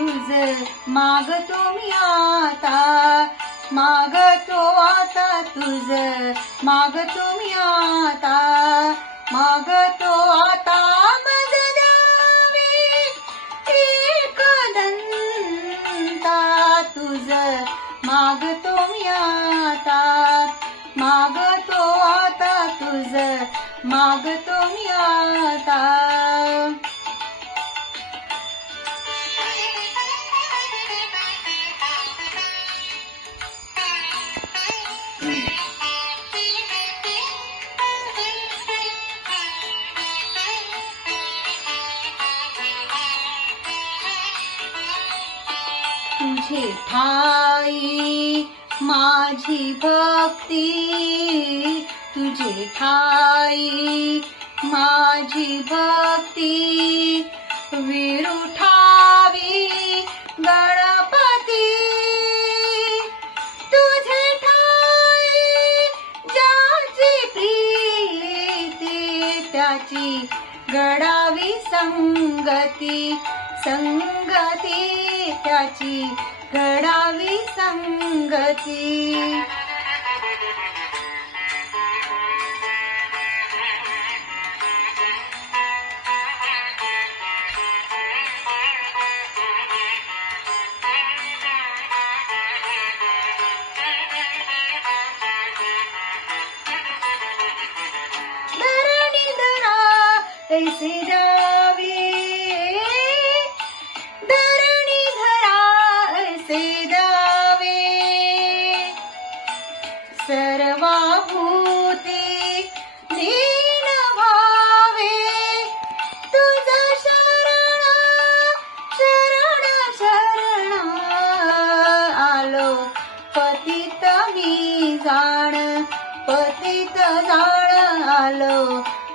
तुझ मागतो मी आता, मागतो आता तुझ मागतो मी आता, मागतो आता मज द्यावे एकदंता, तुझ मागतो मी आता, मागतो आता तुझ मागतो मी आता. तुझे ठाई माझी भक्ती, तुझे ठाई माझी भक्ती, विरुठावी गणपती, तुझे ठाई ज्याची प्रीती, त्याची घडावी संगती, संगती त्याची घडावी संगती. धरणी धरा ऐसे द्यावे, धरणी धरा ऐसे द्यावे, सर्वभूते लीन व्हावे, तुझा शरण शरण शरण आलो पतित मी जाण, पतित जाण आलो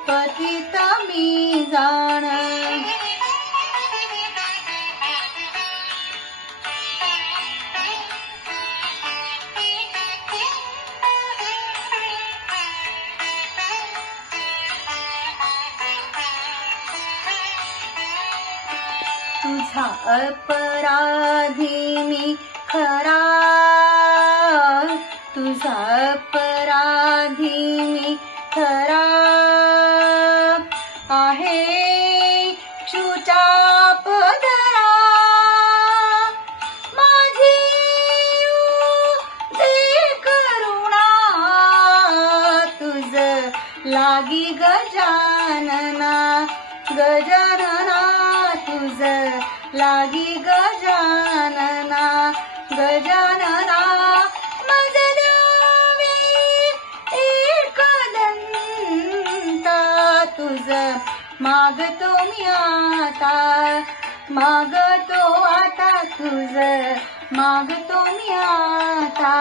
पतित मी जाण. तुझा अपराधी मी खरा, तुझा अपराधी मी खरा आहे, चुचाप धरा माझी दे करुणा, तुझ लागी गजानना, गजानना तुझ लागी गजानना, गजानना मज द्यावे एकदंता, तुझ मागतो मी आता, मागतो आता तुझ मागतो मी आता.